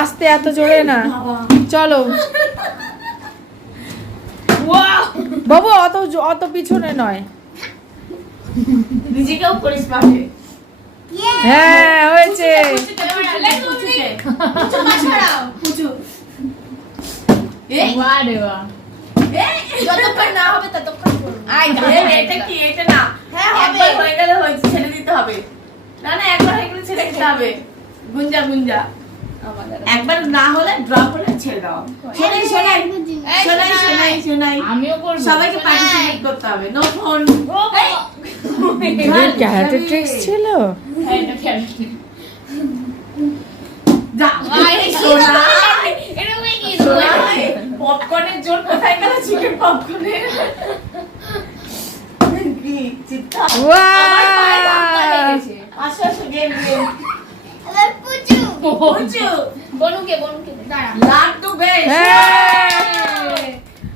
আস্তে, এত জোরে না, চলো বাবু, অত পিছনে নয়। নিজেকেও করিস পাশে। হ্যাঁ হয়েছে। যতক্ষণ না হবে ততক্ষণ এটা কি, এটা না, একবার হয়ে গেলে হয়েছে, ছেড়ে দিতে হবে। না না, একবার হয়ে গেলে ছেড়ে দিতে হবে। গুঞ্জা গুঞ্জা, একবার না হলে ড্রপ হলে ছেড়ে দাও। শোনাই শোনাই শোনাই শোনাই শোনাই, আমিও করব। সবাইকে পার্টিসিপেট করতে হবে। No phone. ক্যারাটে ট্রিক্স ছিল। হ্যাঁ, এটা ক্যারাটে। যা এই শোনাই, এরকম কি শোনাই? পপকর্নের জোর কোথায় গেল? চিকেন পপকর্নের কি চিৎকা। আমার পায়ে ধাক্কা লেগেছে। আসো আসো, গেম গেম। এবার পুচু পুচু, বনুকে দাঁড়া। লাড্ডু বেশ,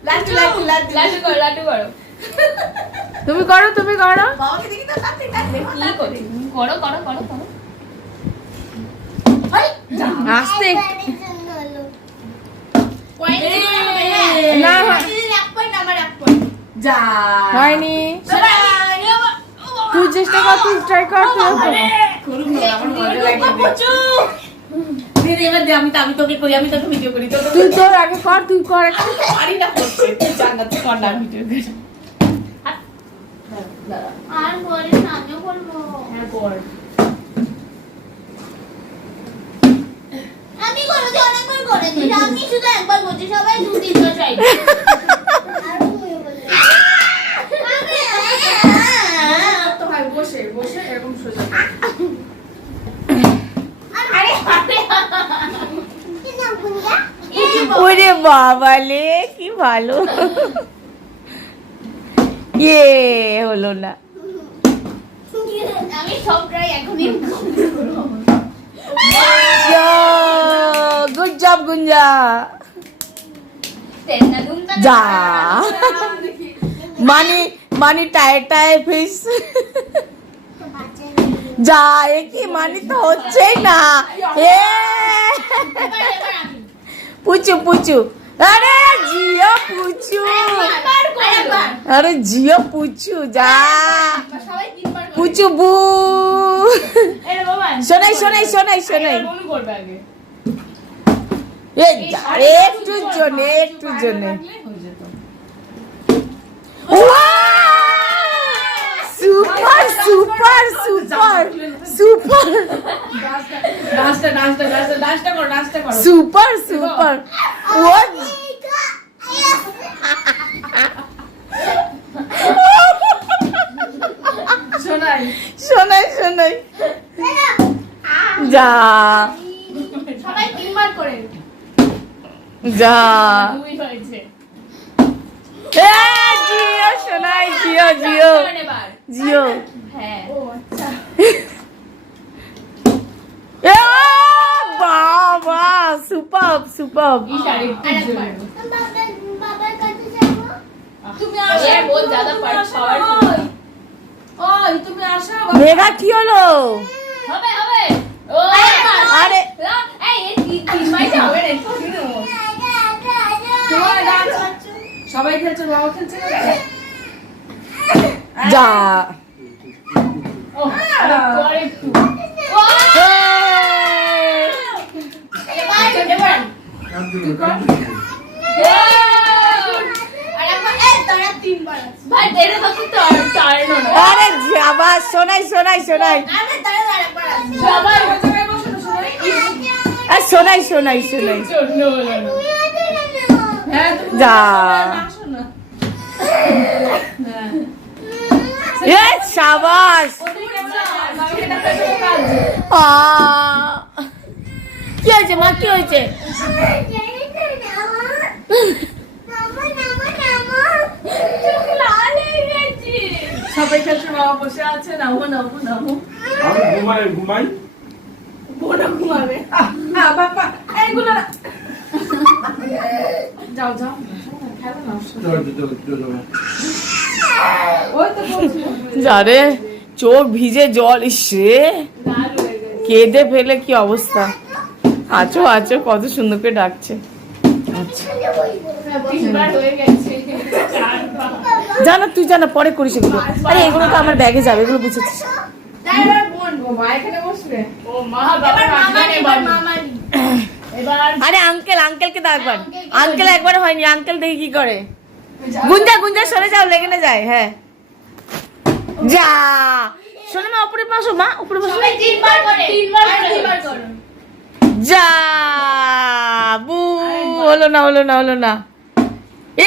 লাড্ডু লাড্ডু লাড্ডু লাড্ডু করো, লাড্ডু করো। তুমি করো, তুমি করো। বাবাকে দেখি তো, তাতে তাতে কি করো, করো করো করো করো। হাই যা, আস্তে। না এক পয়েন্ট, আমার এক পয়েন্ট। যা হয়নি। তুই চেষ্টা কর, তুই ট্রাই কর। করুন না, আমার মজা লাগে। পুচু দিদি, এবার দে, আমি তোকে করি, আমি তোকে ভিডিও করি। তুই তোর আগে কর, তুই কর। পারি না করতে, তুই জানা, তুই কর না ভিডিও করি। আর করে না, আমিও করবো। হ্যাঁ কর। আমি করেছি, অনেকবার করেছি। আমি শুধু একবার করছি, সবাই দু তিনবার ট্রাই করে। তো ভাই বসে বসে এরকম সোজা। আরে ওরে বাবালে, কি ভালো। হলো না। আমি সব ট্রাই এখনই গুড জব গুঞ্জা। যা মানি টায় ফিস। যা, এ কি মানি তো হচ্ছেই না। পুচু পুচু, আরে জিও পুচু, আরে জিও পুচু, যা পুচু বু। শোনাই শোনাই শোনাই শোনাই, একটুর জন্য। Super super super super super super. শোনাই শোনাই শোনাই, যা সবাই তিনবার করে যা। জিও শোনাই, জিও জিও জিও। হ্যাঁ বাবা, সুপার সুপার। মেঘা কি হলো? আরে সবাই খেলছে, বাবা খেলছে। যা আরে যাবা, শোনাই শোনাই শোনাই, শোনাই শোনাই শোনাই, যা সাবাস। কি হয়েছে মা, কি হয়েছে? সবাই খেলছে, বাবা বসে আছে। নামো নামো নামো, ঘুমাই বোনা ঘুমাবে। বাবা এইগুলো না, যাও যাও খেলো না। ওই তো বলছি, যারে চোখ ভিজে জল, ইসে কেঁদে ফেলে কি অবস্থা। আছো আছো কত সুন্দর করে ডাকছে। তিনবার হয়ে গেছে। জানা তুই জানা পরে করিস এগুলো। আরে এগুলো তো আমার ব্যাগে যাবে, এগুলো বুঝেছিস। এবার বোন মা এখানে বসবে। ও মা বাবা মামারি। এবার আরে আঙ্কেলকে দাও একবার। আঙ্কেল একবার হয়নি, আঙ্কেল দেখি কি করে। গুঞ্জা সরে যাও, লেগে না যায়। হ্যাঁ যা শোনো মা, উপরে বসো মা, উপরে বসো। তিনবার করো। যা বু হলো না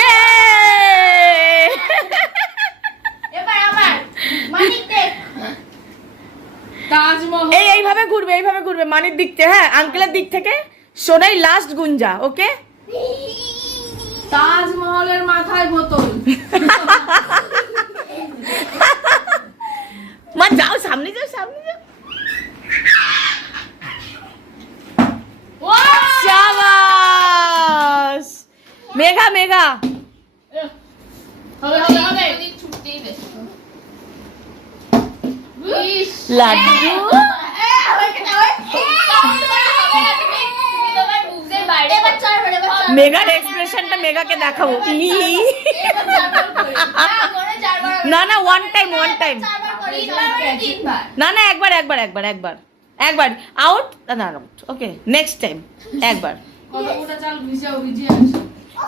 এ এবার আবার মানিক দেখ। তাজমহল এইভাবে ঘুরবে মানির দিক থেকে। হ্যাঁ আঙ্কেলের দিক থেকে। সোনাই লাস্ট গুঞ্জা, ওকে। তাজমহলের মাথায় বোতল। মা যাও সামনে যাও। শাবাশ মেঘা হবে ছুটতেই বেশ। লাড্ডু মেঘার এক্সপ্রেশনটা মেঘাকে দেখাবো। না ওয়ান টাইম না একবার আউট না ওকে নেক্সট টাইম একবার।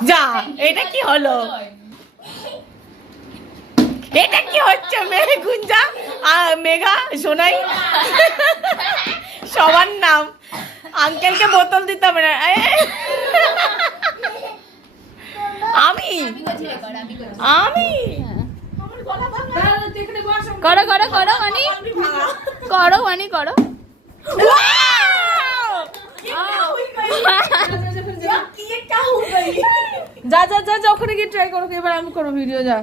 যা এটা কি হলো, এটা কি হচ্ছে গুঞ্জা মেঘা সোনাই সবার নাম। আঙ্কেলকে বোতল দিতে হবে না। আমি করো মানি করো। যা ওখানে গিয়ে ট্রাই করো। এবার আমি করো ভিডিও। যা